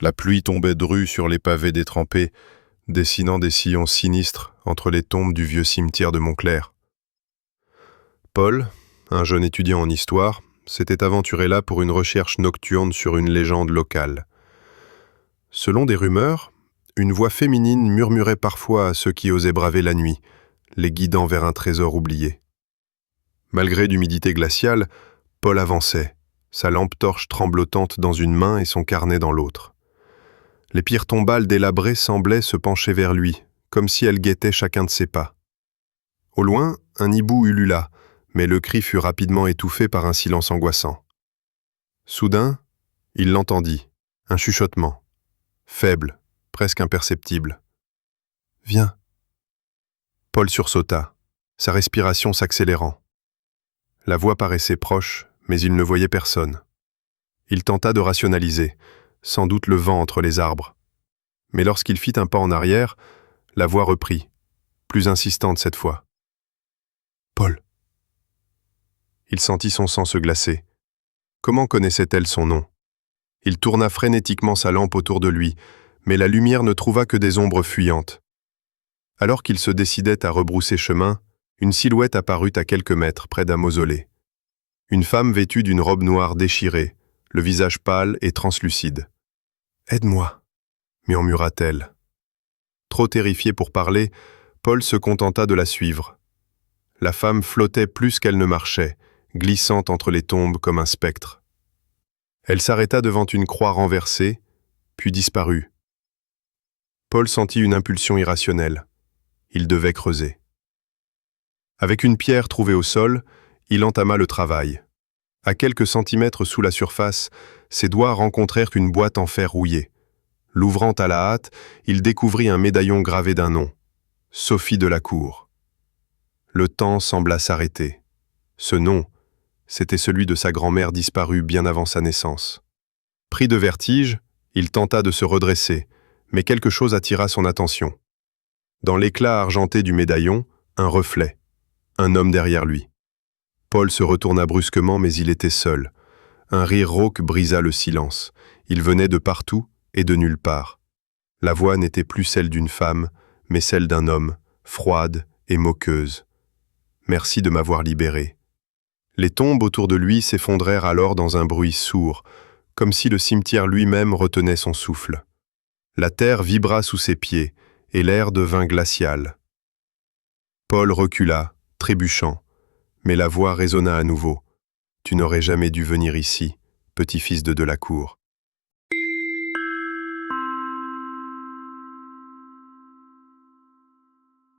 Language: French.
La pluie tombait drue sur les pavés détrempés, dessinant des sillons sinistres entre les tombes du vieux cimetière de Montclair. Paul, un jeune étudiant en histoire, s'était aventuré là pour une recherche nocturne sur une légende locale. Selon des rumeurs, une voix féminine murmurait parfois à ceux qui osaient braver la nuit, les guidant vers un trésor oublié. Malgré l'humidité glaciale, Paul avançait, sa lampe torche tremblotante dans une main et son carnet dans l'autre. Les pierres tombales délabrées semblaient se pencher vers lui, comme si elles guettaient chacun de ses pas. Au loin, un hibou ulula, mais le cri fut rapidement étouffé par un silence angoissant. Soudain, il l'entendit, un chuchotement, faible, presque imperceptible. « Viens !» Paul sursauta, sa respiration s'accélérant. La voix paraissait proche, mais il ne voyait personne. Il tenta de rationaliser, sans doute le vent entre les arbres. Mais lorsqu'il fit un pas en arrière, la voix reprit, plus insistante cette fois. « Paul !» Il sentit son sang se glacer. Comment connaissait-elle son nom? Il tourna frénétiquement sa lampe autour de lui, mais la lumière ne trouva que des ombres fuyantes. Alors qu'il se décidait à rebrousser chemin, une silhouette apparut à quelques mètres près d'un mausolée. Une femme vêtue d'une robe noire déchirée, le visage pâle et translucide. « Aide-moi !» murmura-t-elle. Trop terrifié pour parler, Paul se contenta de la suivre. La femme flottait plus qu'elle ne marchait, glissante entre les tombes comme un spectre. Elle s'arrêta devant une croix renversée, puis disparut. Paul sentit une impulsion irrationnelle. Il devait creuser. Avec une pierre trouvée au sol, il entama le travail. À quelques centimètres sous la surface, ses doigts rencontrèrent une boîte en fer rouillé. L'ouvrant à la hâte, il découvrit un médaillon gravé d'un nom. Sophie de la Cour. Le temps sembla s'arrêter. Ce nom, c'était celui de sa grand-mère disparue bien avant sa naissance. Pris de vertige, il tenta de se redresser, mais quelque chose attira son attention. Dans l'éclat argenté du médaillon, un reflet. Un homme derrière lui. Paul se retourna brusquement, mais il était seul. Un rire rauque brisa le silence. Il venait de partout et de nulle part. La voix n'était plus celle d'une femme, mais celle d'un homme, froide et moqueuse. « Merci de m'avoir libéré. » Les tombes autour de lui s'effondrèrent alors dans un bruit sourd, comme si le cimetière lui-même retenait son souffle. La terre vibra sous ses pieds, et l'air devint glacial. Paul recula, trébuchant, mais la voix résonna à nouveau. « Tu n'aurais jamais dû venir ici, petit-fils de Delacour. »